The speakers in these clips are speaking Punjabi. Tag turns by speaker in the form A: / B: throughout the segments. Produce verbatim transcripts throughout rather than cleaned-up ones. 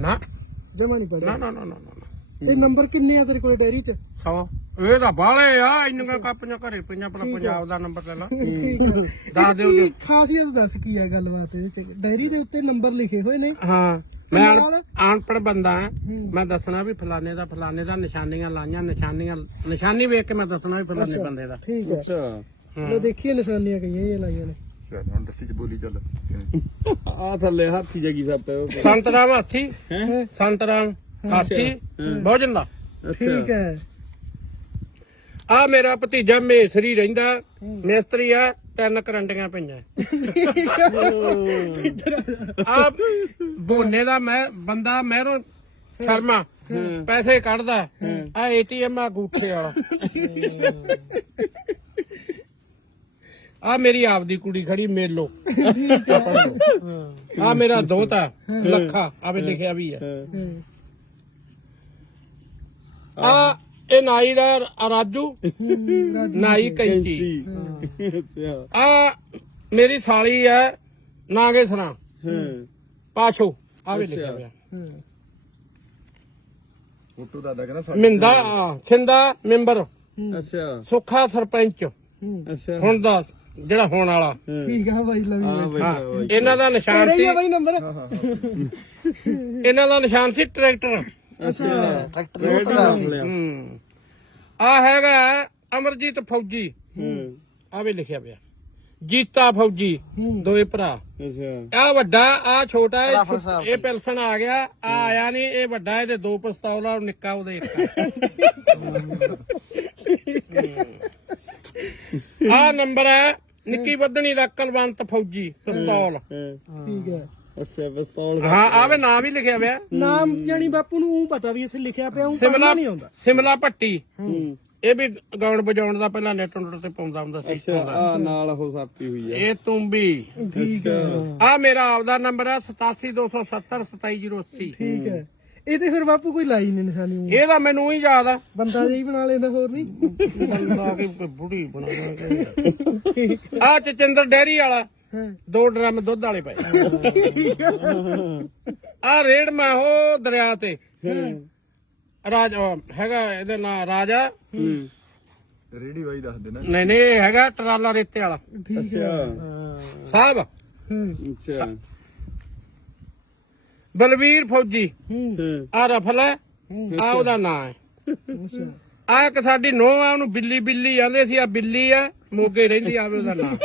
A: ਨਾ
B: ਜਮਾ ਨਹੀਂ ਪੜਿਆ।
A: ਨਾ ਨਾ ਨਾ ਨਾ ਨਾ
B: ਤੇ ਨੰਬਰ ਕਿੰਨੇ ਆ ਤੇਰੇ ਕੋਲ ਡੈਰੀ ਚ?
A: ਸੌ ਇਹ ਤਾਂ ਬਾਲੇ ਆ ਇੰਨੀਆਂ ਕਾਪੀਆਂ ਘਰੇ ਪਈਆਂ ਆਪਣਾ ਪੰਜਾਬ ਦਾ ਨੰਬਰ ਲੈ ਲਾ
B: ਠੀਕ ਹੈ।
A: ਦੱਸ ਦਿਓ ਜੀ।
B: ਖਾਸੀਅਤ ਦੱਸ ਕੀ ਹੈ ਗੱਲਬਾਤ ਇਹਦੇ ਚ? ਡੈਰੀ ਦੇ ਉੱਤੇ ਨੰਬਰ ਲਿਖੇ ਹੋਏ ਨੇ।
A: ਹਾਂ ਮੈਂ
B: ਨਾਲ?
A: ਅਨਪੜ੍ਹ ਬੰਦਾ ਹਾਂ ਮੈਂ ਦੱਸਣਾ ਵੀ ਫਲਾਣੇ ਦਾ ਫਲਾਣੇ ਦਾ ਨਿਸ਼ਾਨੀਆਂ ਲਾਈਆਂ ਨਿਸ਼ਾਨੀਆਂ ਨਿਸ਼ਾਨੀ ਵੇਖ ਕੇ ਮੈਂ ਦੱਸਣਾ ਵੀ ਫਲਾਣੇ ਬੰਦੇ ਦਾ
B: ਠੀਕ ਹੈ।
C: ਅੱਛਾ
B: ਮੈਂ ਦੇਖੀਏ ਨਿਸ਼ਾਨੀਆਂ ਕਈਆਂ ਇਹ ਲਾਈਆਂ ਨੇ।
C: ਹੁਣ ਦੱਸੀ ਚ ਬੋਲੀ ਚੱਲ ਆ ਥੱਲੇ ਹਾਥੀ ਜਗੀ ਸੱਪ
A: ਸੰਤਰਾਮ ਹਾਥੀ
C: ਹੈ
A: ਸੰਤਰਾਮ ਹਾਥੀ ਭੋਜਨ ਦਾ
B: ਠੀਕ ਹੈ।
A: ਆ ਮੇਰਾ ਭਤੀਜਾ ਮੇਸਰੀ ਰਹਿੰਦਾ ਮਿਸਤਰੀ ਆ ਤਿੰਨ ਕਰੰਡੀਆਂ ਪਈਆਂ ਆ ਬੋਨੇ ਦਾ ਮੈਂ ਬੰਦਾ ਮਹਿਰੋਂ ਸ਼ਰਮਾ ਪੈਸੇ ਕੱਢਦਾ ਆ ਏਟੀਐਮ ਆ ਗੂਠੇ ਵਾਲਾ ਆ ਮੇਰੀ ਆਪਦੀ ਕੁੜੀ ਖੜੀ ਮੇਲੋ ਆ ਮੇਰਾ ਦੋਤਾ ਲੱਖਾ ਆਵੇ ਲਿਖਿਆ ਵੀ ਆ ਆ ਇਹ ਨਾਈ ਦਾ ਰਾਜੂ ਨਾਈ ਕੈਂਚੀ
C: ਅੱਛਾ
A: ਆ ਮੇਰੀ ਸਾਲੀ ਆ ਨਾਗੇ ਸਰਾ ਪਾਛੋ ਆਵੇ ਲਿਖਿਆ ਪਿਆ
C: ਫੋਟੋ ਦਾਦਾ ਕਹਿੰਦਾ
A: ਮਿੰਦਾ ਸਿੰਦਾ ਮੈਂਬਰ
C: ਅੱਛਾ
A: ਸੁੱਖਾ ਸਰਪੰਚ
C: ਅੱਛਾ
A: ਹੁਣ ਦਾ ਜਿਹੜਾ ਹੋਣ ਵਾਲਾ
B: ਠੀਕ ਆ ਬਾਈ ਲਵੀ
C: ਹਾਂ
B: ਬਾਈ।
C: ਬਈ
A: ਹਾਂ ਇਹਨਾਂ ਦਾ ਨਿਸ਼ਾਨ
B: ਤੇਰਾ ਹੀ
A: ਸੀ
B: ਆ ਬਾਈ ਨੰਬਰ?
A: ਇਹਨਾਂ ਦਾ ਨਿਸ਼ਾਨ ਸੀ ਟਰੈਕਟਰ
C: ਅੱਛਾ
A: ਹੂੰ ਆ ਹੈਗਾ ਅਮਰਜੀਤ ਫੌਜੀ
C: ਹੂੰ
A: ਆਵੇ ਲਿਖਿਆ ਪਿਆ ਜੀਤਾ ਫੌਜੀ ਦੋਏ ਭਰਾ
C: ਅੱਛਾ
A: ਆ ਵੱਡਾ ਆ ਛੋਟਾ ਇਹ ਇਹ ਪਿਲਸਣ ਆ ਗਿਆ ਆ ਆਇਆ ਨਹੀਂ ਇਹ ਵੱਡਾ ਇਹਦੇ ਦੋ ਪਿਸਤੌਲ ਆ ਨਿੱਕਾ ਉਹਦੇ ਇੱਕ ਆ ਨੰਬਰ ਹੈ ਨਿੱਕੀ ਬੱਦਣੀ ਦਾ ਕਲਵੰਤ ਫੌਜੀ ਪਿਸਤੌਲ
B: ਠੀਕ ਹੈ।
C: ਅੱਛਾ ਪਿਸਤੌਲ
A: ਹਾਂ ਆਵੇ ਨਾਮ ਹੀ ਲਿਖਿਆ ਪਿਆ
B: ਨਾਮ ਜਾਨੀ ਬਾਪੂ ਨੂੰ ਊਂ ਪਤਾ ਵੀ ਇੱਥੇ ਲਿਖਿਆ ਪਿਆ ਉਹ
A: ਸਿਮਲਾ
B: ਨਹੀਂ ਆਉਂਦਾ।
A: ਸਿਮਲਾ ਭੱਟੀ
C: ਹੂੰ
A: ਇਹ ਵੀ ਗਾਉਣ ਵਜਾਉਣ ਦਾ ਪਹਿਲਾਂ ਨੈਟ ਨੁੱਟ ਤੇ ਪਾਉਂਦਾ ਹੁੰਦਾ ਸੀ
C: ਅੱਛਾ ਆ ਨਾਲ ਉਹ ਸਾਪੀ ਹੋਈ ਆ
A: ਇਹ ਤੁੰਬੀ
C: ਅੱਛਾ
A: ਆ ਮੇਰਾ ਆਪਦਾ ਨੰਬਰ ਹੈ ਸਤਾਸੀ ਦੋ ਸੌ ਸੱਤਰ ਸਤਾਈ ਜ਼ੀਰੋ ਅੱਸੀ
B: ਠੀਕ ਹੈ। ਇਹ ਤੇ ਫਿਰ ਬਾਪੂ ਕੋਈ ਲਾਈ ਨਹੀਂ ਨਿਸ਼ਾਨੀ ਊਂ।
A: ਇਹਦਾ ਮੈਨੂੰ ਹੀ ਯਾਦ ਆ
B: ਬੰਦਾ ਜਿਹਾ ਹੀ ਬਣਾ ਲੈਂਦਾ ਹੋਰ ਨਹੀਂ।
A: ਬੰਦਾ ਕੇ ਕੋਈ ਬੁੜੀ ਬਣਾ ਆ ਚਚਿੰਦਰ ਡੈਰੀ ਵਾਲਾ
B: ਹਾਂ
A: ਦੋ ਡਰਮ ਦੁੱਧ ਵਾਲੇ ਪਏ ਆ ਰੇੜ ਮੈਂ ਉਹ ਦਰਿਆ ਤੇ ਰਾਜ ਹੈਗਾ ਇਹਦੇ ਨਾਂ ਰਾਜਾ
C: ਹੂੰ
D: ਰੇੜੀ ਵਾਈ ਦੱਸ ਦੇਣਾ
A: ਨਹੀਂ ਨਹੀਂ ਇਹ ਹੈਗਾ ਟਰਾਲਾ ਰੇਤੇ ਵਾਲਾ
C: ਅੱਛਾ
A: ਸਾਹਿਬ
B: ਹੂੰ
C: ਅੱਛਾ
A: ਬਲਵੀਰ ਫੌਜੀ
B: ਹੂੰ
A: ਆ ਰਫਲ ਹੈ ਆ ਉਹਦਾ ਨਾਂ ਹੈ
B: ਅੱਛਾ
A: ਆ ਇੱਕ ਸਾਡੀ ਨੋਹ ਆ ਉਹਨੂੰ ਬਿੱਲੀ ਬਿੱਲੀ ਜਾਂਦੇ ਸੀ ਆ ਬਿੱਲੀ ਆ ਮੋਗੇ ਰਹਿੰਦੀ ਆਵੇ ਉਹਦਾ ਨਾਂ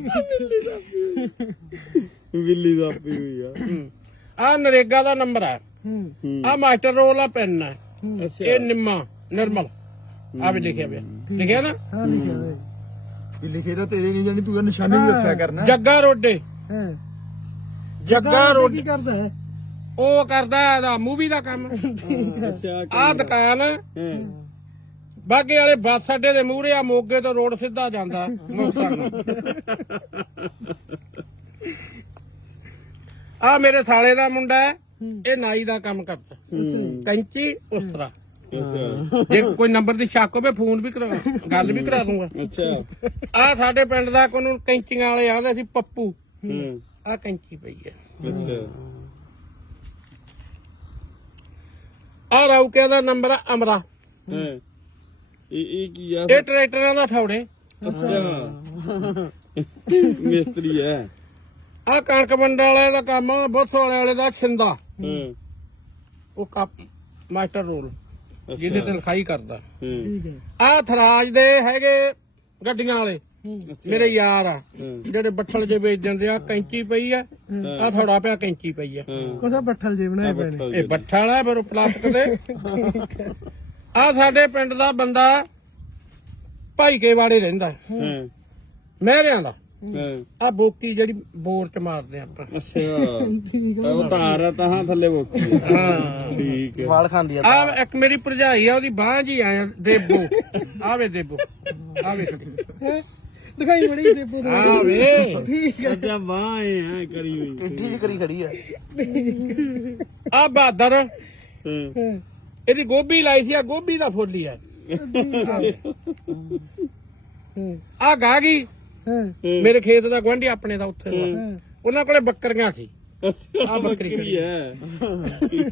C: ਬਿੱਲੀ ਸਾਪੀ ਹੋਈ ਆ
A: ਆ ਨਰੇਗਾ ਦਾ ਨੰਬਰ ਹੈ
B: ਹੂੰ
A: ਆ ਮਾਸਟਰ ਰੋਲ ਆ ਪੈਨ ਹੈ
C: ਅੱਛਾ
A: ਇਹ ਨਿੰਮਾ ਨਿਰਮਲ ਆ ਵੀ ਲਿਖਿਆ ਪਿਆ ਲਿਖਿਆ ਨਾ
B: ਹਾਂ ਲਿਖਿਆ ਹੋਇਆ।
D: ਇਹ ਲਿਖੇ ਤਾਂ ਤੇਰੇ ਨਹੀਂ ਜਾਣੀ ਤੂੰ ਤਾਂ ਨਿਸ਼ਾਨੀ ਵੀ ਰੱਖਿਆ ਕਰਨਾ
A: ਜੱਗਾ ਰੋਡੇ
B: ਹਾਂ
A: ਜੱਗਾ
B: ਕੀ
A: ਰੋਡੇ
B: ਕਰਦਾ ਹੈ?
A: ਉਹ ਕਰਦਾ ਇਹਦਾ ਮੂਵੀ ਦਾ ਕੰਮ
C: ਅੱਛਾ
A: ਆ ਦੁਕਾਨ
C: ਹਾਂ
A: ਬਾਗੇ ਵਾਲੇ ਬੱਸ ਅੱਡੇ ਦੇ ਮੂਹਰੇ ਆ ਮੋਗੇ ਤੋਂ ਰੋਡ ਸਿੱਧਾ ਜਾਂਦਾ ਆ ਮੇਰੇ ਸਾਲੇ ਦਾ ਮੁੰਡਾ ਹੈ ਇਹ ਨਾਈ ਦਾ ਕੰਮ ਕਰਦਾ ਕੈਂਚੀ ਉਸ ਤਰ੍ਹਾਂ
C: ਅੱਛਾ
A: ਜੇ ਕੋਈ ਨੰਬਰ ਦੀ ਸ਼ੱਕ ਹੋਵੇ ਫੋਨ ਵੀ ਕਰਾ ਗੱਲ ਵੀ ਕਰਾ ਦੂੰਗਾ
C: ਅੱਛਾ
A: ਆ ਸਾਡੇ ਪਿੰਡ ਦਾ ਕੋਨੂੰ ਕੈਂਚੀਆਂ ਵਾਲੇ ਆਂਦੇ ਸੀ ਪੱਪੂ
C: ਹੂੰ
A: ਆ ਕੈਂਚੀ ਪਈ ਹੈ
C: ਅੱਛਾ
A: ਆ ਰੌਕੇ ਦਾ ਨੰਬਰ ਆ ਅਮਰਾ
C: ਹਾਂ ਇਹ ਇਹ ਕੀ ਆ
A: ਇਹ ਟਰੈਕਟਰਾਂ ਦਾ ਥੌੜੇ
C: ਅੱਛਾ ਮਿਸਤਰੀ ਹੈ
A: ਆ ਕਣਕ ਵੰਡਣ ਵਾਲੇ ਦਾ ਕੰਮ ਬੁੱਸ ਵਾਲੇ ਵਾਲੇ ਦਾ ਛਿੰਦਾ
C: ਹਾਂ
A: ਉਹ ਕੱਪ ਮਾਸਟਰ ਰੋਲ ਜਿਹਦੇ ਤੇ ਲਿਖਾਈ ਕਰਦਾ
C: ਹਾਂ
B: ਠੀਕ ਹੈ।
A: ਆ ਥਰਾਜ ਦੇ ਹੈਗੇ ਗੱਡੀਆਂ ਵਾਲੇ ਮੇਰੇ ਯਾਰ ਆ ਜਿਹੜੇ ਬੱਠਲ ਜੇ ਵੇਚ ਜਾਂਦੇ ਆ ਕੈਂਚੀ ਪਈ ਆ ਆ ਥੋੜਾ ਪਿਆ ਕੈਂਚੀ ਪਈ ਆ
B: ਉਹਦਾ ਬੱਠਲ ਜੇ ਬਣਾਏ ਪਏ ਨੇ।
A: ਇਹ ਬੱਠਲ ਆ ਫਿਰ ਉਹ ਪਲਾਸਟਿਕ ਦੇ ਆ ਸਾਡੇ ਪਿੰਡ ਦਾ ਬੰਦਾ ਭਾਈ ਕੇ ਵਾੜੇ ਰਹਿੰਦਾ
C: ਹਾਂ
A: ਮਹਿਰਿਆਂ ਦਾ
C: ਹਾਂ
A: ਆ ਬੋਕੀ ਜਿਹੜੀ ਬੋਰ ਚ ਮਾਰਦੇ ਆਪਾਂ
C: ਅੱਛਾ ਉਹ ਤਾਰ ਆ ਤਾਂ ਥੱਲੇ ਬੋਕੀ
A: ਹਾਂ
C: ਠੀਕ ਹੈ
D: ਵਾਲ ਖਾਂਦੀ ਆ
A: ਆ ਇੱਕ ਮੇਰੀ ਭਰਜਾਈ ਆ ਉਹਦੀ ਬਾਂਹ ਜੀ ਆਇਆ ਦੇਬੋ ਆਵੇ ਦੇਬੋ ਆਵੇ
B: ਹੈਂ? ਦਿਖਾਈ ਬੜੀ ਦੇ ਪੁੱਤ
A: ਆਵੇ
B: ਠੀਕ ਹੈ।
C: ਅੱਛਾ ਬਾਹ ਹੈ ਕਰੀ ਹੋਈ
D: ਇੱਡੀ ਵੀ ਕਰੀ ਖੜੀ ਆ
A: ਆ ਬਹਾਦਰ
C: ਹਾਂ
B: ਹਾਂ
A: ਇਹਦੀ ਗੋਭੀ ਲਾਈ ਸੀ ਆ ਗੋਭੀ ਦਾ ਫੁੱਲ ਹੀ ਆ
B: ਹਾਂ
A: ਆ ਗਾਗੀ
B: ਹਾਂ
A: ਮੇਰੇ ਖੇਤ ਦਾ ਗੁਆਂਢੀ ਆਪਣੇ ਦਾ ਉੱਥੇ ਦਾ।
B: ਹਾਂ
A: ਉਹਨਾਂ ਕੋਲੇ ਬੱਕਰੀਆਂ ਸੀ ਆ ਬੱਕਰੀ ਖੜੀ ਹੈ।
C: ਹੈ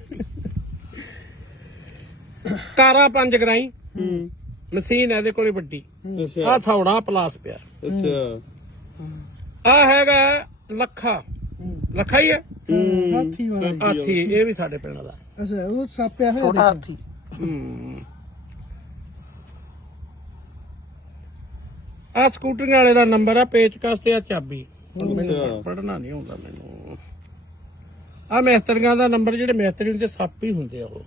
A: ਕਾਰਾ ਪੰਜ ਗਰਾਈ ਮਸ਼ੀਨ ਇਹਦੇ ਕੋਲੇ ਵੱਡੀ।
C: ਅੱਛਾ
A: ਆ ਥੌੜਾ ਪਲਾਸ ਪਿਆ।
C: ਅੱਛਾ
A: ਆ ਹੈਗਾ ਲੱਖਾ ਲੱਖਾ ਹੀ ਹੈ
B: ਹਾਥੀ ਵਾਲਾ ਜੀ।
A: ਹਾਥੀ। ਇਹ ਵੀ ਸਾਡੇ ਪਿੰਡ ਦਾ।
B: ਅੱਛਾ ਉਹ ਸਾਪਿਆ ਹੋਇਆ
E: ਛੋਟਾ ਹਾਥੀ।
A: ਹੂੰ। ਆ ਸਕੂਟਰੀ ਵਾਲੇ ਦਾ ਨੰਬਰ ਆ, ਪੇਚਕਸ ਤੇ ਆ ਚਾਬੀ। ਮੈਨੂੰ ਪੜਨਾ ਨਹੀਂ ਆਉਂਦਾ ਮੈਨੂੰ। ਆ ਮਿਸਤਰੀਆਂ ਦਾ ਨੰਬਰ, ਜਿਹੜੇ ਮਿਸਤਰੀ ਹੁੰਦੇ ਸੱਪ ਹੀ ਹੁੰਦੇ ਆ ਉਹ।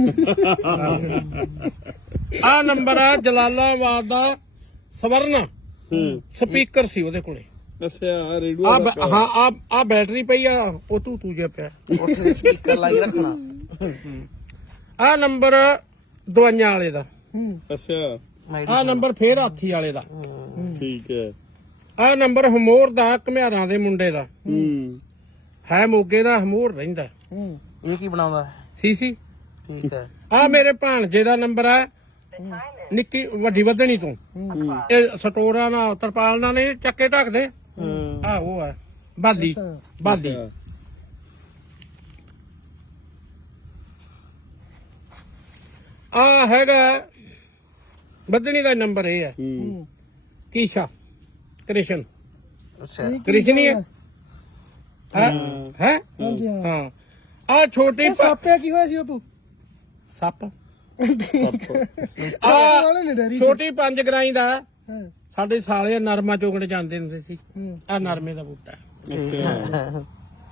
A: ਆ ਨੰਬਰ ਆ ਜਲਾਲਾਬਾਦ ਦਾ ਸਵਰਨ ਸਪੀਕਰ ਸੀ ਉਹਦੇ ਕੋਲੇ।
C: ਅੱਛਾ ਰੇਡੂ
A: ਆ ਹਾਂ ਆ ਆ ਬੈਟਰੀ ਪਈ ਆ, ਉਹ ਤੂੰ ਤੂੰ ਜਿਹਾ ਪਿਆ।
E: ਉੱਥੇ ਸਪੀਕਰ ਲਾਈ ਰੱਖਣਾ।
A: ਆ ਨੰਬਰ ਦਵਾਈਆਂ ਵਾਲੇ ਦਾ।
C: ਅੱਛਾ
A: ਆ ਨੰਬਰ ਫੇਰ ਹਾਥੀ ਵਾਲੇ ਦਾ।
C: ਠੀਕ ਹੈ
A: ਆ ਨੰਬਰ ਹਮੋਰ ਦਾ, ਘਮਿਆਰਾਂ ਦੇ ਮੁੰਡੇ ਦਾ
C: ਹੂੰ
A: ਹੈ। ਮੋਗੇ ਦਾ ਹਮੋਰ ਰਹਿੰਦਾ।
E: ਇਹ ਕੀ ਬਣਾਉਂਦਾ?
A: ਸੀ ਸੀ
E: ਠੀਕ ਹੈ।
A: ਆ ਮੇਰੇ ਭਾਣਜੇ ਦਾ ਨੰਬਰ ਆ, ਨਿੱਕੀ ਵੱਡੀ ਵਧਣੀ ਤੋਂ। ਇਹ ਸਟੋਰਾਂ ਨਾਲ ਤਰਪਾਲ ਨਾਲ ਨਹੀਂ ਚੱਕੇ ਢੱਕਦੇ। ਆ ਉਹ ਆ ਬਾਲੀ ਬਾਲੀ। ਆ ਹੈਗਾ ਵਧਣੀ ਦਾ ਨੰਬਰ ਇਹ ਹੈ
C: ਹੂੰ
A: ਕੀਸ਼ਾ ਕ੍ਰਿਸ਼ਨ।
E: ਅੱਛਾ
A: ਕ੍ਰਿਸ਼ਨ ਹੀ ਹੈ ਹੈ ਹੈ
B: ਹਾਂਜੀ ਹਾਂ।
A: ਹਾਂ। ਆ ਛੋਟੀ
B: ਇਹ
A: ਪ-
B: ਸਾਪਿਆ ਕੀ ਹੋਇਆ ਸੀ ਬਾਪੂ?
A: ਸੱਪ।
B: ਸਾਪੇ ਵਾਲੇ ਨੇ ਡੈਰੀ
A: ਛੋਟੀ ਪੰਜ ਗਰਾਈ ਦਾ
B: ਹਾਂ।
A: ਸਾਡੇ ਸਾਲੇ ਨਰਮਾ ਚੋਗਣ ਜਾਂਦੇ ਹੁੰਦੇ ਸੀ।
B: ਹੂੰ।
A: ਆ ਨਰਮੇ ਦਾ ਬੂਟਾ।
C: ਅੱਛਾ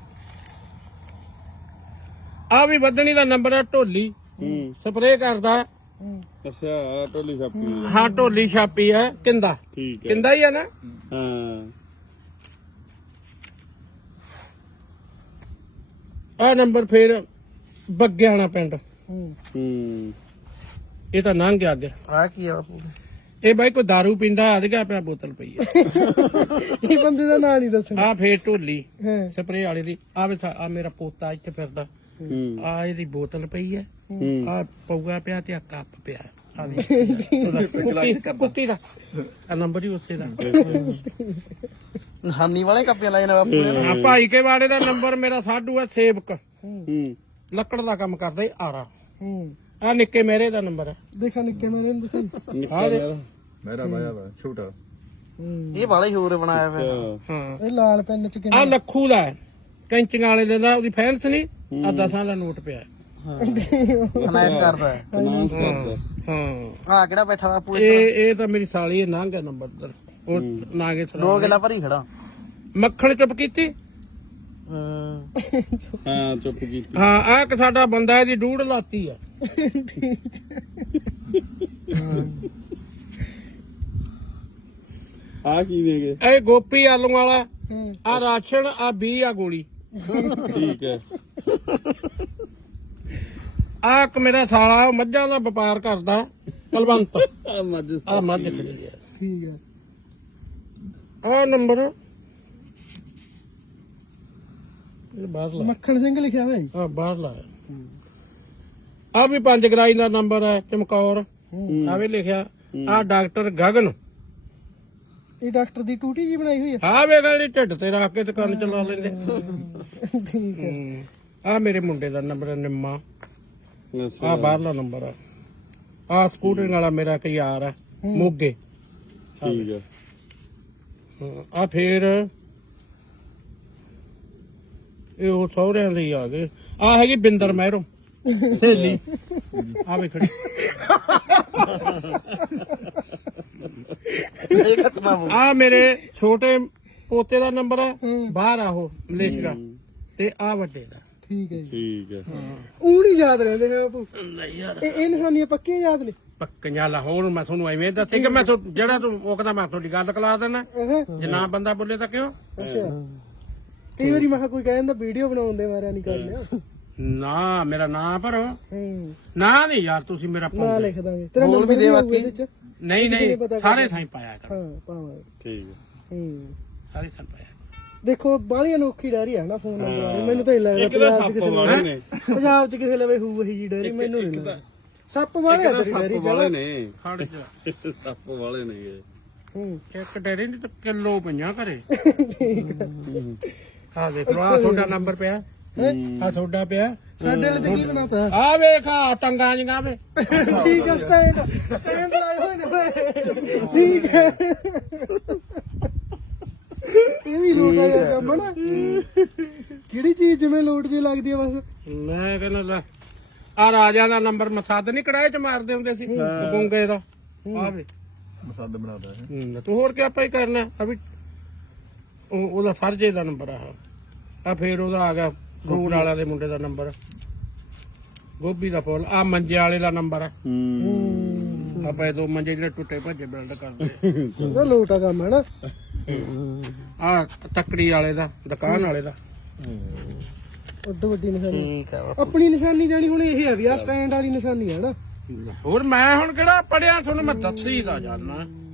A: ਆ ਵੀ ਵਧਣੀ ਦਾ ਨੰਬਰ ਆ ਢੋਲੀ।
C: ਹੂੰ
A: ਸਪਰੇਅ ਕਰਦਾ।
C: ਅੱਛਾ ਆਹ ਟੋਲੀ ਛਾਪੀ
A: ਹਾਂ ਢੋਲੀ ਛਾਪੀ ਹੈ ਕਿੰਦਾ।
C: ਠੀਕ ਹੈ
A: ਕਿੰਦਾ ਹੀ ਆ ਨਾ।
C: ਹਾਂ
A: ਆ ਨੰਬਰ ਫੇਰ ਬੱਗਿਆਣਾ ਪਿੰਡ।
B: ਹੂੰ।
C: ਹੂੰ
A: ਇਹ ਤਾਂ ਲੰਘ ਗਿਆ ਅੱਗੇ।
E: ਆ ਕੀ ਆ ਬਾਪੂ?
A: ਇਹ ਬਾਈ ਕੋਈ ਦਾਰੂ ਪੀਂਦਾ ਆ ਗਿਆ ਪਿਆ ਬੋਤਲ ਪਈ ਹੈ।
B: ਇਹ ਬੰਦੇ ਦਾ ਨਾਂ ਨਹੀਂ ਦੱਸਣਾ।
A: ਆ ਫੇਰ ਢੋਲੀ
B: ਹਾਂ।
A: ਸਪਰੇਅ ਵਾਲੇ ਦੀ। ਆ ਵੇ ਆ ਮੇਰਾ ਪੋਤਾ ਇੱਥੇ ਫਿਰਦਾ।
C: ਹੂੰ
A: ਆ ਇਹਦੀ ਬੋਤਲ ਪਈ ਹੈ।
C: ਹੂੰ
A: ਆ ਪਊਆ ਪਿਆ ਤੇ ਆ ਕੱਪ ਪਿਆ। ਆ ਦੇ ਕੁੱਤੀ ਦਾ ਆ ਨੰਬਰ ਹੀ ਉਸੇ ਦਾ।
E: ਹਾਨੀ ਵਾਲੇ ਕੱਪੇ ਲਾਏ ਨੇ ਬਾਪੂ ਨੇ।
A: ਹਾਂ ਭਾਈ ਕੇ ਵਾੜੇ ਦਾ ਨੰਬਰ ਮੇਰਾ ਸਾਡੂ ਹੈ ਸੇਵਕ।
C: ਹੂੰ
A: ਲੱਕੜ ਦਾ ਕੰਮ ਕਰਦਾ ਈ ਆਰਾ।
B: ਹੂੰ।
A: ਆ ਨਿੱਕੇ ਮੇਰੇ ਦਾ ਨੰਬਰ ਹੈ।
B: ਦੇਖਾ ਨਿੱਕੇ ਮੇਰੇ ਨੂੰ ਦਿਖਾਈ।
A: ਆ ਦੇ।
D: ਮੇਰਾ ਮਾਇਆ ਵਾ ਛੋਟਾ।
B: ਹੂੰ।
E: ਇਹ ਵਾਲਾ ਹੀ ਹੋਰ ਬਣਾਇਆ ਫਿਰ।
C: ਅੱਛਾ
A: ਹਾਂ
B: ਇਹ ਲਾਲ ਪੈਨ ਚ
A: ਆ
B: ਕਿੰਨਾ
A: ਲੱਖੂ ਦਾ ਹੈ। ਕੈਂਚੀਆਂ ਵਾਲੇ ਦਾ ਉਹਦੀ ਫੈਨਸ ਨਹੀਂ। ਆ ਦਸਾਂ ਦਾ ਨੋਟ ਪਿਆ।
E: ਫਨਾਇਸ਼ ਕਰਦਾ ਹੈ।
C: ਫਾਈਨਾਂਸ ਕਰਦਾ
A: ਹਾਂ
E: ਆ ਕਿਹੜਾ ਬੈਠਾ ਬਾਪੂ?
A: ਇਹ ਇਹ ਤਾਂ ਮੇਰੀ ਸਾਲੀ ਹੈ ਲੰਘ ਗਿਆ ਨੰਬਰ ਦਰ। ਉਹ ਨਾਗੇ
E: ਦੋ
A: ਸਲਾਮ
E: ਗੱਲਾਂ ਭਰੀ ਖੜਾ।
A: ਮੱਖਣ ਚੁੱਪ ਕੀਤੀ।
E: ਹੂੰ
C: ਹਾਂ ਚੁੱਪ ਕੀਤੀ
A: ਹਾਂ ਆ ਇੱਕ ਸਾਡਾ ਬੰਦਾ ਇਹਦੀ ਡੂੜ ਲਾਤੀ ਆ।
C: ਆ ਕੀ ਦੇਗੇ
A: ਇਹ ਗੋਪੀ ਆਲੂ ਵਾਲਾ।
B: ਹੂੰ।
A: ਆ ਰਾਸ਼ਨ ਆ ਵੀਹ ਆ ਗੋਲੀ।
C: ਠੀਕ ਹੈ
A: ਆ ਇੱਕ ਮੇਰਾ ਸਾਲਾ ਉਹ ਮੱਝਾਂ ਦਾ ਵਪਾਰ ਕਰਦਾ ਕਲਵੰਤ।
C: ਆ ਮੱਝ
A: ਆ ਮੱਝ ਖੜੀ ਆ।
B: ਠੀਕ ਹੈ।
A: ਆ ਨੰਬਰ ਇਹ ਬਾਹਰ ਲਾ।
B: ਮੱਖਣ ਸਿੰਘ ਲਿਖਿਆ ਹੋਇਆ ਜੀ।
A: ਆ ਬਾਹਰ ਲਾ। ਆ ਵੀ ਪੰਜ ਗਰਾਈ ਦਾ ਨੰਬਰ ਹੈ ਚਮਕੌਰ। ਆ ਵੀ ਲਿਖਿਆ। ਆ ਡਾਕਟਰ ਗਗਨ।
B: ਇਹ ਡਾਕਟਰ ਦੀ ਟੂਟੀ ਜੀ ਬਣਾਈ ਹੋਈ ਹੈ।
A: ਆ ਵੇਗਾ ਜਿਹੜੀ ਢਿੱਡ ਤੇ ਰੱਖ ਕੇ ਤੇ ਕੰਨ ਚਲਾ ਲੈਂਦੇ।
B: ਠੀਕ ਹੈ।
A: ਆ ਮੇਰੇ ਮੁੰਡੇ ਦਾ ਨੰਬਰ ਹੈ ਨਿੰਮਾ।
C: ਅੱਛਾ
A: ਆ ਬਾਹਰਲਾ ਨੰਬਰ ਆ। ਆ ਸਕੂਟਰਿੰਗ ਵਾਲਾ ਮੇਰਾ ਇੱਕ ਯਾਰ ਹੈ ਮੋਗੇ।
C: ਠੀਕ ਹੈ
A: ਆ ਫੇਰ ਇਹ ਉਹ ਸਹੁਰਿਆਂ ਦੇ ਹੀ ਆ ਗਏ। ਆ ਹੈਗੀ ਬਿੰਦਰ ਮਹਿਰੋ ਸਹੇਲੀ। ਆ ਵੇ ਖੜੀ।
E: ਇਹ ਘਟਨਾ ਬੋ
A: ਆ ਮੇਰੇ ਛੋਟੇ ਪੋਤੇ ਦਾ ਨੰਬਰ ਹੈ। ਬਾਹਰ ਆ ਉਹ ਮਲੇਸ਼ੀਆ। ਤੇ ਆ ਵੱਡੇ ਦਾ।
B: ਠੀਕ ਹੈ ਜੀ।
C: ਠੀਕ ਹੈ
B: ਉਹ ਨਹੀਂ ਯਾਦ ਰਹਿੰਦੇ ਹੈ ਬਾਪੂ।
A: ਨਹੀਂ ਯਾਰ
B: ਇਹ ਇਹ ਨਿਸ਼ਾਨੀਆਂ ਪੱਕੀਆਂ ਯਾਦ ਨੇ।
A: ਪੱਕੀਆਂ ਲਾਹੌਰ ਮੈਂ ਤੁਹਾਨੂੰ ਐਵੇਂ ਦੱਸੇ ਕਿ ਮੈਂ ਤੁਹਾਨੂੰ- ਜਿਹੜਾ ਤੂੰ ਉਹਦਾ ਮੈਂ ਤੁਹਾਡੀ ਗੱਲ ਕਲਾ ਦੇਣਾ।
B: ਅਹਾਂ।
A: ਜੇ ਨਾ ਬੰਦਾ ਬੋਲੇ ਤਾਂ ਕਿਉਂ।
B: ਅੱਛਾ। ਕਈ ਵਾਰੀ ਮੈਂ ਕਿਹਾ ਕੋਈ ਕਹਿੰਦਾ ਵੀਡੀਓ ਬਣਾਉਣ ਦੇ ਮਾਰਿਆ ਨਹੀਂ ਕਰ ਲਿਆ।
A: ਨਾ ਮੇਰਾ ਨਾਂ ਭਰੋ।
B: ਹੂੰ।
A: ਨਾ ਨਹੀਂ ਯਾਰ ਤੁਸੀਂ ਮੇਰਾ
B: ਨਾ
A: ਪਾਉਂਦੇ।
B: ਲਿਖ ਦਾਂਗੇ। ਤੇਰਾ
E: ਬੋਲ
B: ਨੰਬਰ
E: ਵੀ ਦੇ
B: ਵੀ
E: ਬਾਕੀ।
B: ਇਹਦੇ ਚ।
A: ਨਹੀਂ ਨਹੀਂ
B: ਪਤਾ
A: ਸਾਰੇ ਥਾਂ ਪਾਇਆ ਕਰ।
B: ਹਾਂ ਪਾਵਾਂਗੇ।
C: ਠੀਕ ਹੈ
B: ਹੂੰ।
A: ਸਾਰੇ ਥਾਂ ਪਾਇਆ।
B: ਦੇਖੋ ਬਾਹਲੀ ਅਨੋਖੀ ਡੈਰੀ ਹੈ ਨਾ ਫੋਨ ਨੰਬਰ ਵਾਲੀ। ਮੈਨੂੰ ਤਾਂ ਇਹ ਲੱਗਦਾ
C: ਇੱਕ ਤਾਂ
B: ਪੰਜਾਬ ਚ
C: ਸੱਪ
B: ਕਿਸੇ
C: ਵਾਲੇ
B: ਨੇ
C: ਨੇ
B: ਪੰਜਾਬ ਚ ਕਿਸੇ ਲਵੇ ਹੂ ਵਹੀ ਜੀ ਡੈਰੀ ਮੈਨੂੰ ਨਹੀਂ ਲੱਗਦਾ। ਸੱਪ ਵਾਲੇ ਆ ਤੇਰੀ ਡੈਰੀ
C: ਸੱਪ
B: ਚ।
C: ਵਾਲੇ ਨੇ
A: ਖੜ ਜਾ।
C: ਸੱਪ ਵਾਲੇ ਨੇ ਇਹ
B: ਹੂੰ।
A: ਇੱਕ ਡੇਰੇ ਦੀ ਤਾਂ ਕਿਲੋ ਪਈਆਂ ਘਰੇ। ਆ ਦੇਖ ਲਓ ਆ ਤੁਹਾਡਾ ਨੰਬਰ ਪਿਆ ਆ ਤੁਹਾਡਾ ਪਿਆ
B: ਸਾਡੇ ਵਾਲੇ ਤੇ ਕੀ ਬਣਾਤਾ
A: ਆ ਵੇਖ ਆ ਟੰਗਾਂ ਜੀਆਂ ਵੇ
B: ਠੀਕ ਹੈ ਸਟੈਂਡ ਸਟੈਂਡ ਲਾਏ ਹੋਏ ਨੇ ਓਏ। ਠੀਕ ਹੈ ਇਹ ਵੀ ਲੋਟ ਆ ਯਾਰ ਕੰਮ ਨਾ ਜਿਹੜੀ ਚੀਜ਼ ਜਿਵੇਂ ਲੋਟ ਜੀ ਲੱਗਦੀ ਆ ਬਸ
A: ਮੈਂ ਕਹਿੰਦਾ ਲੈ ਆ ਰਾਜਾ ਦਾ ਨੰਬਰ ਮਸੱਦ ਨਹੀਂ ਕੜਾਏ ਚ ਮਾਰਦੇ ਹੁੰਦੇ ਸੀ ਗੁੰਗੇ ਦਾ ਆ ਵੇ
D: ਮਸੰਦ ਬਣਾਦਾ ਹੈ
A: ਹੂੰ, ਤੂੰ ਹੋਰ ਕੀ ਆਪਾਂ ਹੀ ਕਰਨਾ ਆ ਵੀ ਉਹ ਉਹਦਾ ਫਰਜੇ ਦਾ ਨੰਬਰ ਆ ਆ ਫੇਰ ਉਹਦਾ ਆ ਗਿਆ ਫਰੂਟ ਵਾਲਿਆਂ ਦੇ ਮੁੰਡੇ ਦਾ ਨੰਬਰ ਗੋਭੀ ਦਾ ਫੁੱਲ ਆ ਮੰਜੇ ਵਾਲੇ ਦਾ ਨੰਬਰ ਆ ਆਪਾਂ ਇਹ ਦੋ ਮੰਜੇ ਜਿਹੜੇ ਟੁੱਟੇ ਭੱਜੇ ਬਿਲਡ ਕਰਦੇ
B: ਉਹਦਾ ਲੋਟ ਆ ਕੰਮ ਹੈ ਨਾ
A: ਆ ਤੱਕੜੀ ਵਾਲੇ ਦਾ ਦੁਕਾਨ ਵਾਲੇ ਦਾ
B: ਉਦੋਂ ਵੱਡੀ ਨਿਸ਼ਾਨੀ
E: ਠੀਕ ਆ ਬਾਪੂ
B: ਆਪਣੀ ਨਿਸ਼ਾਨੀ ਜਾਣੀ ਹੁਣ ਇਹ ਹੈ ਵੀ ਆ ਸਟੈਂਡ ਵਾਲੀ ਨਿਸ਼ਾਨੀ ਹੈ ਨਾ
A: ਹੋਰ ਮੈਂ ਹੁਣ ਕਿਹੜਾ ਪੜਿਆ ਤੁਹਾਨੂੰ ਮੈਂ ਦੱਸੀ ਦਾ ਜਾਨਾ